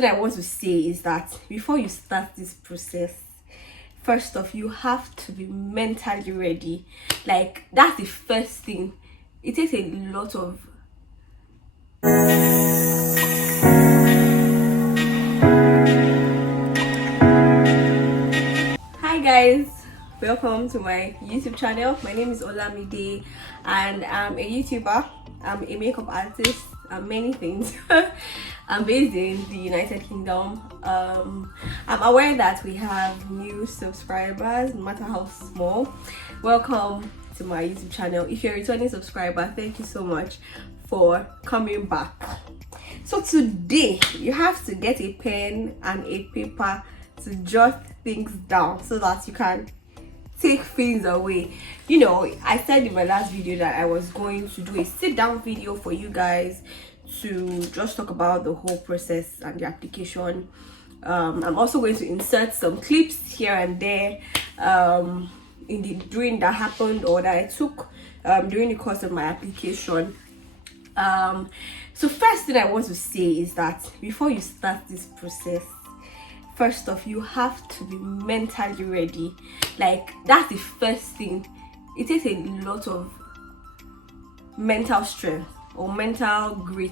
thing I want to say is that before you start this process, first off, you have to be mentally ready. Like, that's the first thing. It takes a lot of Hi guys, welcome to my YouTube channel. My name is Olamide and I'm a YouTuber. I'm a makeup artist. I'm many things. I'm based in the United Kingdom. I'm aware that we have new subscribers, no matter how small. Welcome to my YouTube channel. If you're a returning subscriber, thank you so much for coming back. So today you have to get a pen and a paper to jot things down so that you can take things away. You know, I said in my last video that I was going to do a sit down video for you guys to just talk about the whole process and the application. I'm also going to insert some clips here and there in the during that happened or that I took during the course of my application. So first thing I want to say is that before you start this process, first off, you have to be mentally ready. Like, that's the first thing. It takes a lot of mental strength or mental grit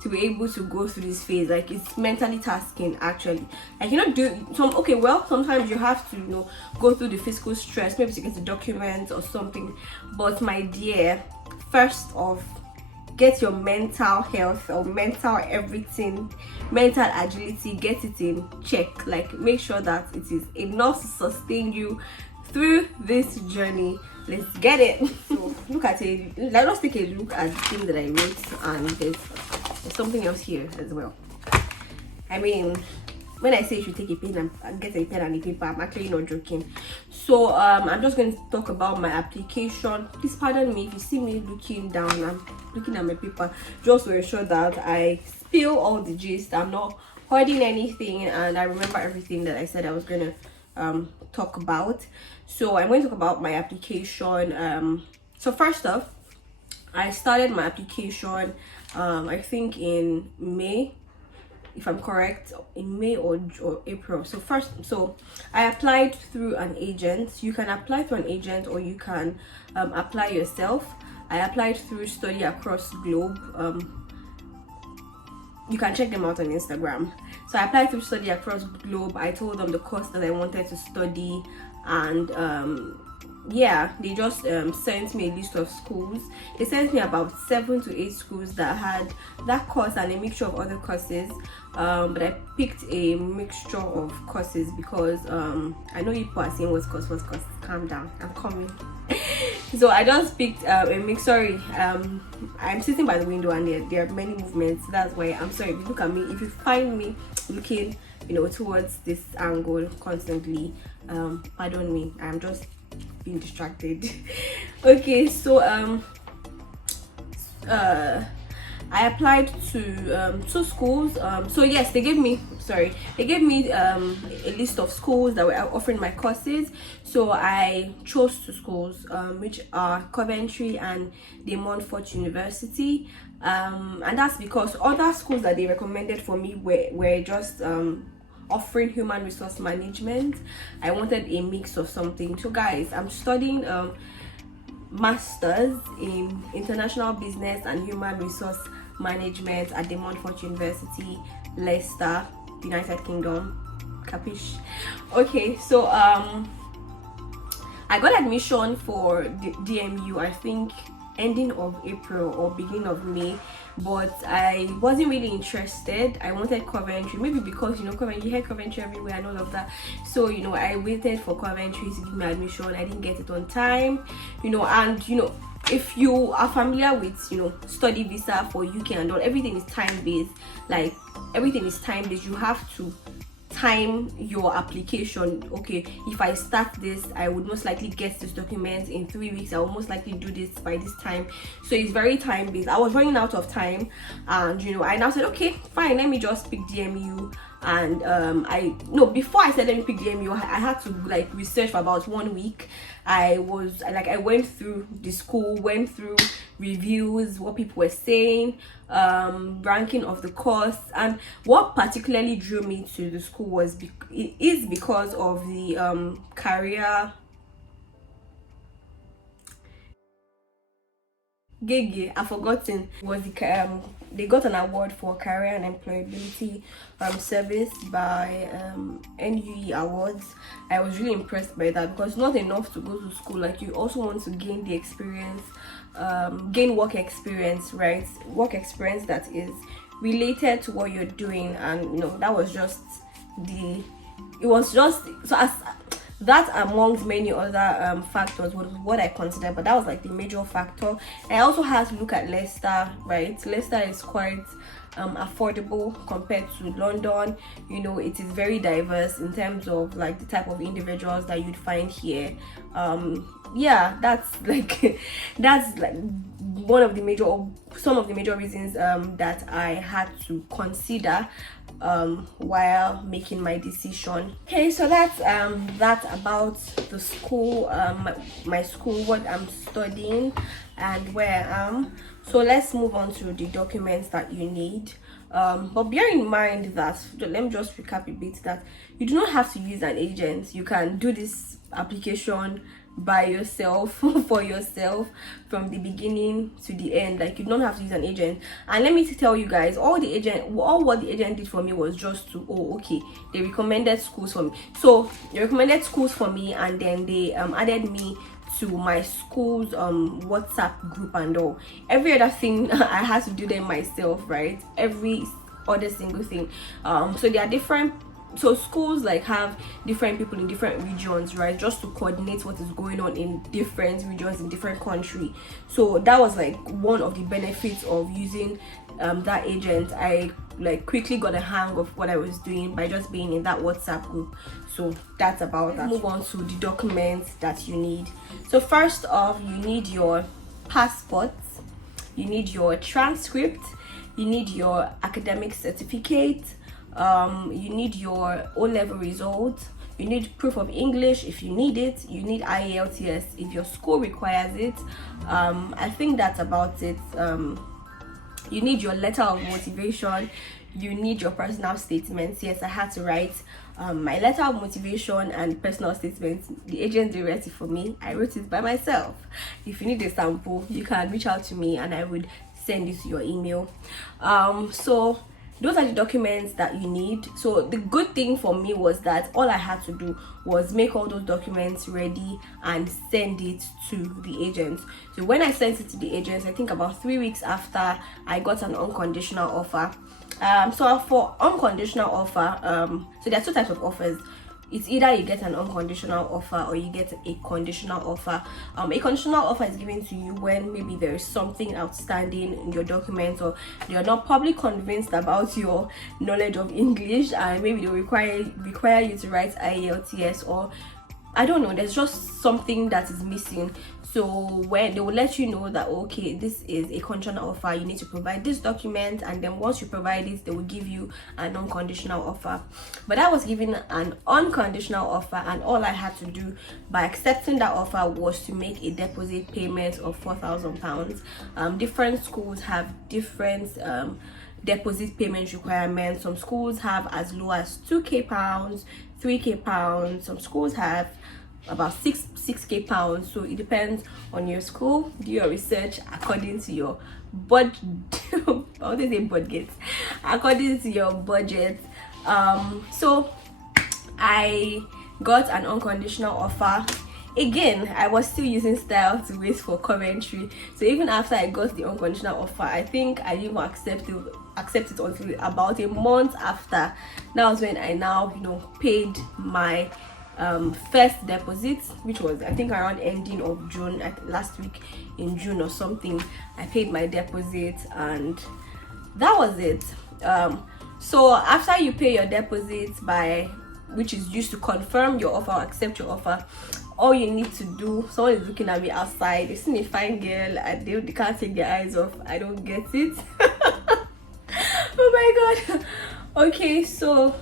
to be able to go through this phase. Like, it's mentally tasking actually. Like, you know, sometimes you have to, you know, go through the physical stress, maybe to get the documents or something. But my dear, first off, get your mental health or mental everything, mental agility, get it in check. Like, make sure that it is enough to sustain you through this journey. Let's get it. So look at it. Let's take a look at the thing that I wrote, and there's something else here as well. I mean, when I say you should take a pen and get a pen and a paper, I'm actually not joking. So I'm just going to talk about my application. Please pardon me if you see me looking down. I'm looking at my paper just to ensure that I spill all the gist. I'm not hoarding anything, and I remember everything that I said I was going to talk about. So I'm going to talk about my application. So first off, I started my application I think in May, if I'm correct, in May or April. So I applied through an agent. You can apply through an agent or you can apply yourself. I applied through Study Across Globe. You can check them out on Instagram. So I applied through Study Across Globe. I told them the course that I wanted to study, and yeah, they just sent me a list of schools. They sent me about 7 to 8 schools that had that course and a mixture of other courses, but I picked a mixture of courses because I know people are saying what's course. Calm down, I'm coming. So I just picked a mix. Sorry, I'm sitting by the window and there are many movements. That's why I'm sorry if you look at me. If you find me looking, you know, towards this angle constantly, pardon me. I'm just being distracted. Okay, so I applied to 2 schools. So yes, they gave me a list of schools that were offering my courses. So I chose 2 schools, which are Coventry and De Montfort University, and that's because other schools that they recommended for me were just offering human resource management. I wanted a mix of something. So guys, I'm studying masters in international business and human resource management at De Montfort University, Leicester, United Kingdom. Capish? Okay, so I got admission for the DMU, I think ending of April or beginning of May, but I wasn't really interested. I wanted Coventry, maybe because, you know, Coventry, you hear Coventry everywhere and all of that. So, you know, I waited for Coventry to give me admission. I didn't get it on time, you know. And you know, if you are familiar with, you know, study visa for UK and all, everything is time based. Like, everything is time based. You have to time your application. Okay, if I start this, I would most likely get this document in 3 weeks. I will most likely do this by this time. So it's very time based. I was running out of time, and you know, I now said, okay, fine, let me just pick DMU. And before I said let me pick DMU, I had to like research for about 1 week, I went through the school, went through reviews, what people were saying, ranking of the course. And what particularly drew me to the school was because of the career Gege, I've forgotten, was they got an award for career and employability service by NUE Awards. I was really impressed by that, because not enough to go to school, like you also want to gain the experience, gain work experience, right? Work experience that is related to what you're doing. And that was just so as that, amongst many other factors, was what I considered, but that was like the major factor. I also had to look at Leicester, right? Leicester is quite affordable compared to London. It is very diverse in terms of like the type of individuals that you'd find here. Yeah, that's like one of the major, or some of the major reasons that I had to consider while making my decision. Okay, so that's that about the school, my school, what I'm studying and where I am. So let's move on to the documents that you need. But bear in mind that, let me just recap a bit, that you do not have to use an agent. You can do this application by yourself, for yourself, from the beginning to the end. Like, you don't have to use an agent. And let me tell you guys, all what the agent did for me was just to, they recommended schools for me. So they recommended schools for me, and then they added me to my school's WhatsApp group and all. Every other thing I had to do them myself, right? Every other single thing. So there are different, so schools like have different people in different regions, right? Just to coordinate what is going on in different regions in different country. So that was like one of the benefits of using that agent. I like quickly got a hang of what I was doing by just being in that WhatsApp group. So that's about that. Move on to the documents that you need. So first off, you need your passport, you need your transcript, you need your academic certificate, you need your O-level results, you need proof of English if you need it, you need IELTS if your school requires it. I think that's about it. You need your letter of motivation, you need your personal statements. Yes, I had to write my letter of motivation and personal statements. The agent did write it for me. I wrote it by myself. If you need a sample, you can reach out to me and I would send it to your email. So those are the documents that you need. So the good thing for me was that all I had to do was make all those documents ready and send it to the agents. So when I sent it to the agents, I think about 3 weeks after, I got an unconditional offer. So for unconditional offer, so there are two types of offers. It's either you get an unconditional offer or you get a conditional offer. A conditional offer is given to you when maybe there is something outstanding in your documents, or you're not probably convinced about your knowledge of English, and maybe they require you to write IELTS, or I don't know, there's just something that is missing. So when they will let you know that, okay, this is a conditional offer, you need to provide this document, and then once you provide it, they will give you an unconditional offer. But I was given an unconditional offer, and all I had to do by accepting that offer was to make a deposit payment of £4,000. Different schools have different deposit payment requirements. Some schools have as low as £2,000, £3,000. Some schools have about 6k pounds. So it depends on your school. Do your research according to your budget. I want to say budget, according to your budget. So I got an unconditional offer. Again, I was still using style to wait for commentary. So even after I got the unconditional offer, I think I didn't accept it until about a month after. That was when I now paid my first deposit, which was I think around ending of June, last week in June or something. I paid my deposit, and that was it. So after you pay your deposit, which is used to confirm your offer or accept your offer, all you need to do, someone is looking at me outside, they see me fine girl and they can't take their eyes off. I don't get it. Oh my god. Okay, so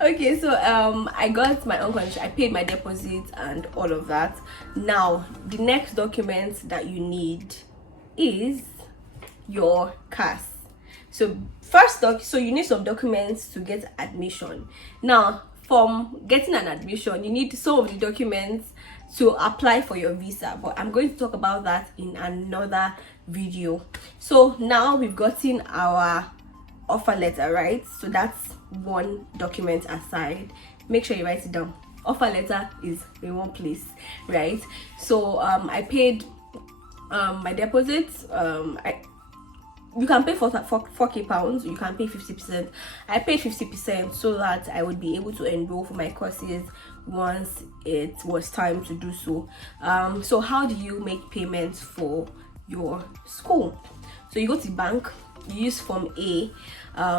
Okay, so I got my unconditional, I paid my deposit and all of that. Now the next document that you need is your CAS. So so you need some documents to get admission. Now from getting an admission, you need some of the documents to apply for your visa, but I'm going to talk about that in another video. So now we've gotten our offer letter, right? So that's one document aside. Make sure you write it down. Offer letter is in one place, right? So I paid my deposit. You can pay for 4k pounds, you can pay 50%. I paid 50% so that I would be able to enroll for my courses once it was time to do so. So how do you make payments for your school? So you go to the bank, you use form A.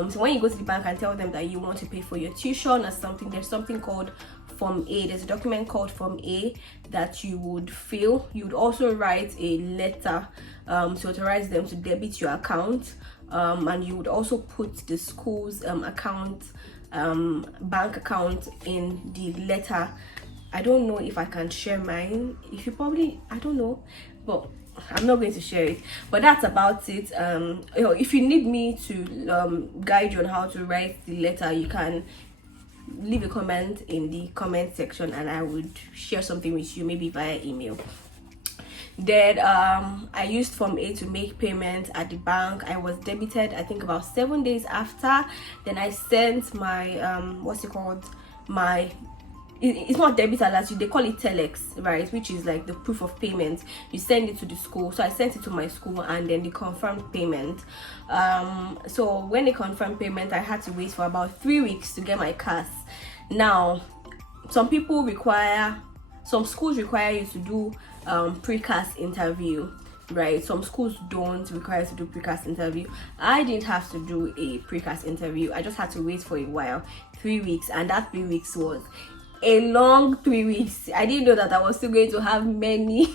So when you go to the bank and tell them that you want to pay for your tuition or something, there's something called form A. There's a document called form A that you would fill. You would also write a letter to authorize them to debit your account, and you would also put the school's account, bank account in the letter. I don't know if I can share mine. If you probably, I don't know, but I'm not going to share it. But that's about it. If you need me to guide you on how to write the letter, you can leave a comment in the comment section and I would share something with you, maybe via email. Then I used form A to make payment at the bank. I was debited I think about 7 days after. Then I sent my what's it called, my it's not debit alert, they call it telex, right, which is like the proof of payment. You send it to the school. So I sent it to my school and then they confirmed payment. So when they confirmed payment, I had to wait for about 3 weeks to get my CAS. Now some schools require you to do pre-CAS interview, right? Some schools don't require you to do pre-CAS interview. I didn't have to do a pre-CAS interview. I just had to wait for a while, 3 weeks, and that 3 weeks was a long 3 weeks. I didn't know that I was still going to have many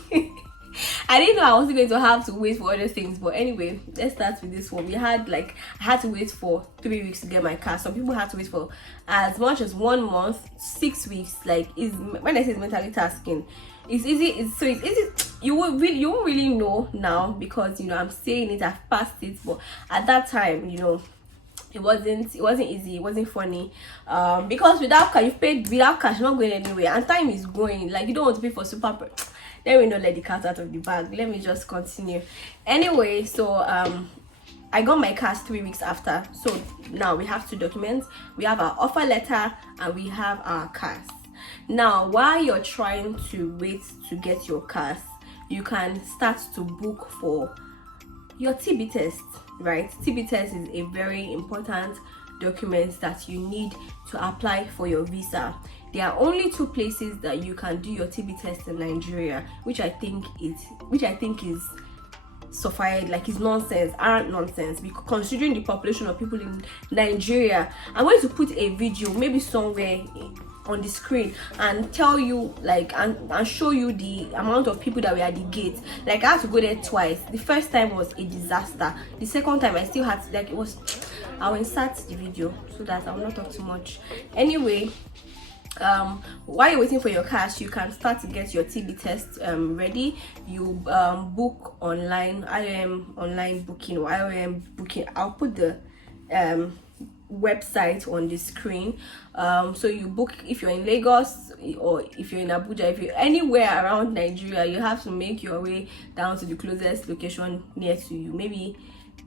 I didn't know I was going to have to wait for other things. But anyway, let's start with this one. I had to wait for 3 weeks to get my CAS. Some people had to wait for as much as 1 month, 6 weeks. Like, when I say it's mentally tasking, it's easy. It's easy. You won't really know now because I'm saying it, I've passed it. But at that time, it wasn't easy, it wasn't funny, because without cash, you've paid without cash, not going anywhere, and time is going. Like, you don't want to pay for let me not let the cat out of the bag. Let me just continue. Anyway, so I got my CAS 3 weeks after. So now we have 2 documents. We have our offer letter and we have our CAS. Now while you're trying to wait to get your CAS, you can start to book for your TB test, right? TB test is a very important document that you need to apply for your visa. There are only 2 places that you can do your TB test in Nigeria, which I think is suffice, like, it's nonsense, because considering the population of people in Nigeria. I'm going to put a video maybe somewhere on the screen and tell you, like, and show you the amount of people that were at the gate. Like, I had to go there twice. The first time was a disaster. The second time I still had to, like, I'll insert the video so that I will not talk too much. Anyway, while you're waiting for your CAS, you can start to get your TB test ready. You book online, IOM online booking or IOM booking. I'll put the website on the screen. So you book if you're in Lagos or if you're in Abuja. If you're anywhere around Nigeria, you have to make your way down to the closest location near to you, maybe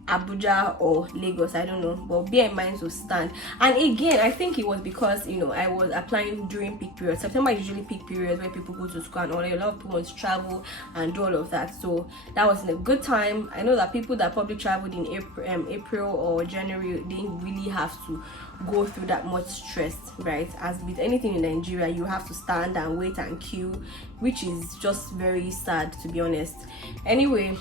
Abuja or Lagos, I don't know, but bear in mind to stand. And again, I think it was because I was applying during peak period. September is usually peak period where people go to school and all. A lot of people want to travel and do all of that, so that was in a good time. I know that people that probably traveled in April or January didn't really have to go through that much stress, right? As with anything in Nigeria, you have to stand and wait and queue, which is just very sad, to be honest. Anyway,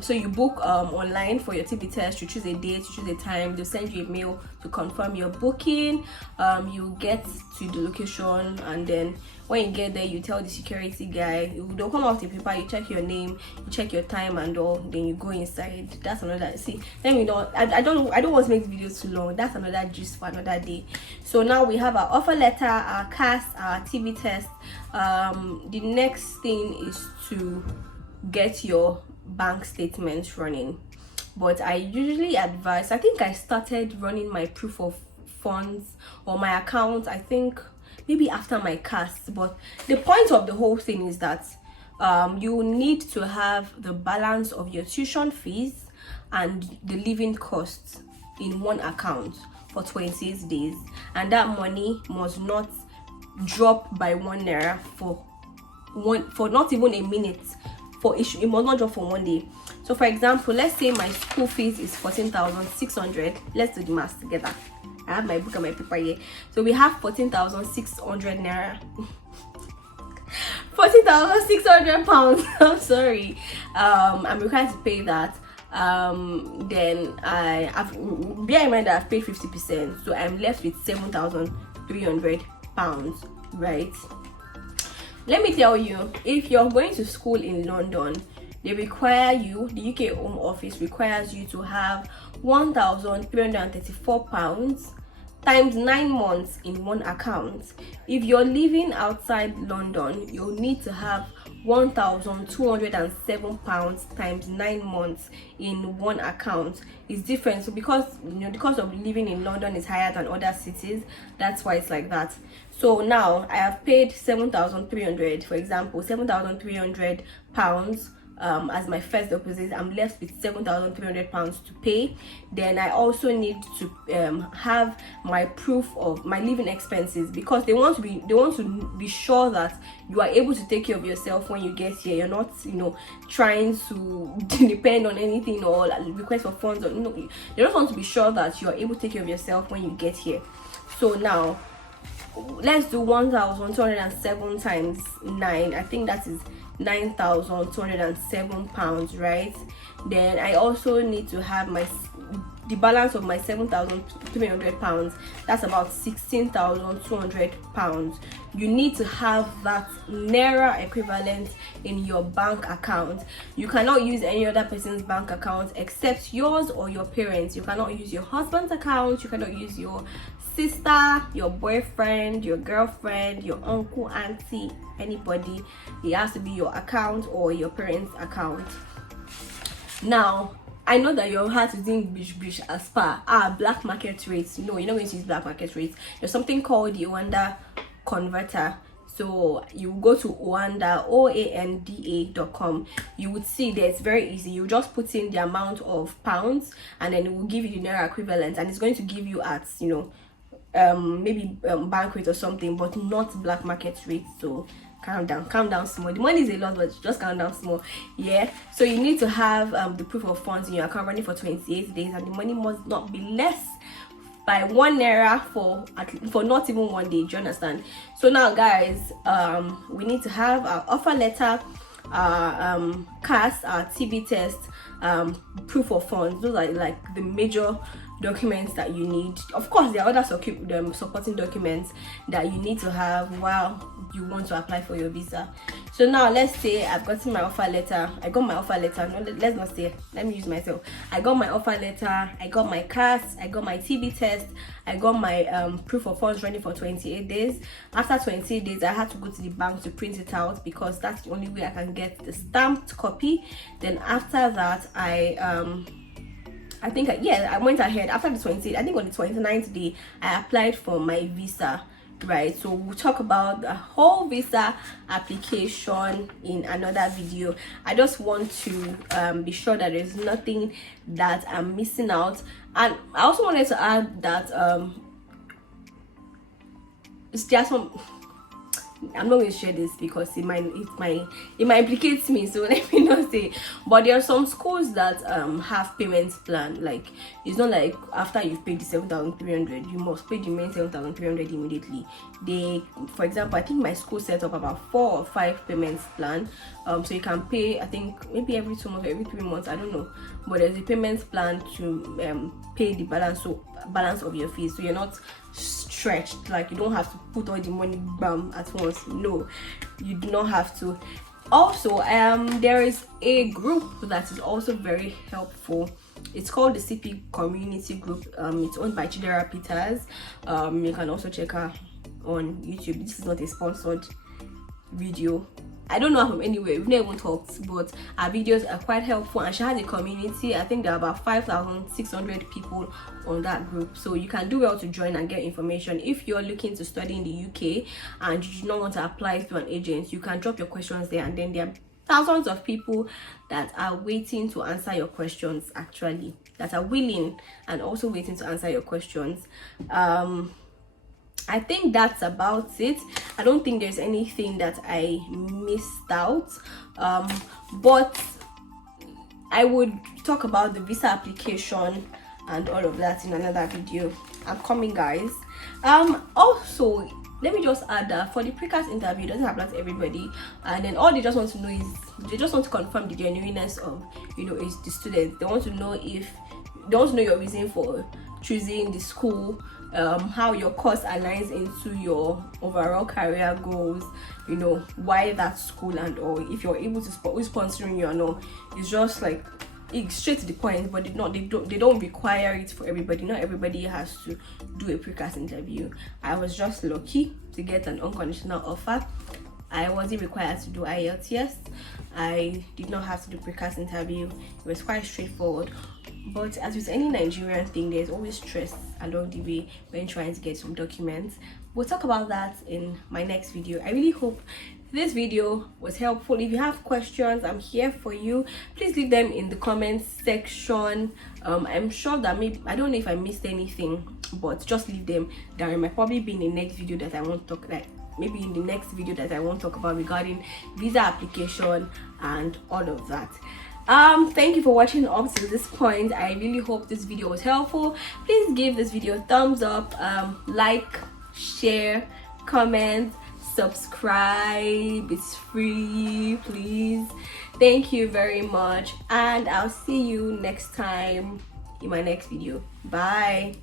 So you book online for your TB test. You choose a date, you choose a time, they'll send you a mail to confirm your booking. You get to the location, and then when you get there, you tell the security guy, they'll come out the paper, you check your name, you check your time and all, then you go inside. That's another, see, let me know, I don't want to make videos too long. That's another gist for another day. So now we have our offer letter, our CAS, our TB test. The next thing is to get your bank statements running. But I usually advise, I think I started running my proof of funds or my account, I think maybe after my cast. But the point of the whole thing is that you need to have the balance of your tuition fees and the living costs in one account for 28 days, and that money must not drop by 1 naira for not even a minute. For issue, it must not drop for 1 day. So for example, let's say my school fees is 14,600. Let's do the math together. I have my book and my paper here. So we have 14,600 naira. 14,600 pounds. I'm sorry. I'm required to pay that. Then bear in mind that I've paid 50%, so I'm left with 7,300 pounds, right? Let me tell you, if you're going to school in London, they require you, the UK Home Office requires you to have 1,334 pounds times 9 months in one account. If you're living outside London, you'll need to have 1,207 pounds times 9 months in one account. It's different. So because the cost of living in London is higher than other cities, that's why it's like that. So now I have paid 7,300, for example, 7,300 pounds as my first deposit. I'm left with 7,300 pounds to pay. Then I also need to have my proof of my living expenses, because they want to be sure that you are able to take care of yourself when you get here. You're not trying to depend on anything or request for funds, or they just want to be sure that you are able to take care of yourself when you get here. So now let's do 1,207 times 9. I think that is 9,207 pounds, right? Then I also need to have the balance of my 7,300 pounds. That's about 16,200 pounds. You need to have that naira equivalent in your bank account. You cannot use any other person's bank account except yours or your parents. You cannot use your husband's account. You cannot use your sister, your boyfriend, your girlfriend, your uncle, auntie, anybody. It has to be your account or your parents' account. Now, I know that your heart is doing bish as far black market rates. No, you're not going to use black market rates. There's something called the Oanda converter. So you go to Oanda, oanda.com. You would see that it's very easy. You just put in the amount of pounds, and then it will give you the naira equivalent, and it's going to give you at maybe bank rate or something, but not black market rate. So calm down small. The money is a lot, but just calm down small. Yeah, so you need to have the proof of funds in your account running for 28 days, and the money must not be less by 1 naira for not even 1 day. Do you understand? So now guys, we need to have our offer letter, our CAS, our TB test, proof of funds. Those are like the major documents that you need. Of course, there are other supporting documents that you need to have while you want to apply for your visa. So now let's say I've gotten my offer letter. I got my offer letter. No, let's not say, let me use myself. I got my offer letter, I got my CAS, I got my TB test, I got my proof of funds ready for 28 days. After 28 days, I had to go to the bank to print it out, because that's the only way I can get the stamped copy. Then after that, I think I went ahead after the 28th. I think on the 29th day, I applied for my visa, right? So we'll talk about the whole visa application in another video. I just want to be sure that there's nothing that I'm missing out. And I also wanted to add that I'm not going to share this because it might implicate me, so let me not say. But there are some schools that have payments plan. Like, it's not like after you've paid the 7,300 you must pay the main 7,300 immediately. They, for example, I think my school set up about 4 or 5 payments plan. So you can pay, I think maybe every 2 months or every 3 months, I don't know, but there's a payments plan to pay the balance of your fees, so you're not stretched. Like, you don't have to put all the money bam at once. No, you do not have to. Also, there is a group that is also very helpful. It's called the CP Community Group. It's owned by Chidera Peters. You can also check her on YouTube. This is not a sponsored video. I don't know her from anywhere, we've never even talked, but her videos are quite helpful, and she has a community. I think there are about 5,600 people on that group, so you can do well to join and get information. If you're looking to study in the UK and you do not want to apply to an agent, you can drop your questions there, and then there are thousands of people that are waiting to answer your questions, actually, that are willing and also waiting to answer your questions. I think that's about it. I don't think there's anything that I missed out, but I would talk about the visa application and all of that in another video. I'm coming, guys. Also, let me just add that for the precast interview, it doesn't apply to everybody, and then all they just want to know is, they just want to confirm the genuineness of, is the student. They want to know your reason for choosing the school, how your course aligns into your overall career goals, why that school and all, if you're able to who's sponsoring you or not. It's just like, it's straight to the point, but they don't require it for everybody. Not everybody has to do a precast interview. I was just lucky to get an unconditional offer. I wasn't required to do IELTS. I did not have to do precast interview. It was quite straightforward. But as with any Nigerian thing, there's always stress along the way when trying to get some documents. We'll talk about that in my next video. I really hope this video was helpful. If you have questions, I'm here for you. Please leave them in the comments section. I'm sure that maybe, I don't know if I missed anything, but just leave them. There might probably be in the next video that I won't talk, like maybe in the next video that I won't talk about regarding visa application and all of that. Thank you for watching up to this point. I really hope this video was helpful. Please give this video a thumbs up, like, share, comment, subscribe. It's free, please. Thank you very much, and I'll see you next time in my next video. Bye.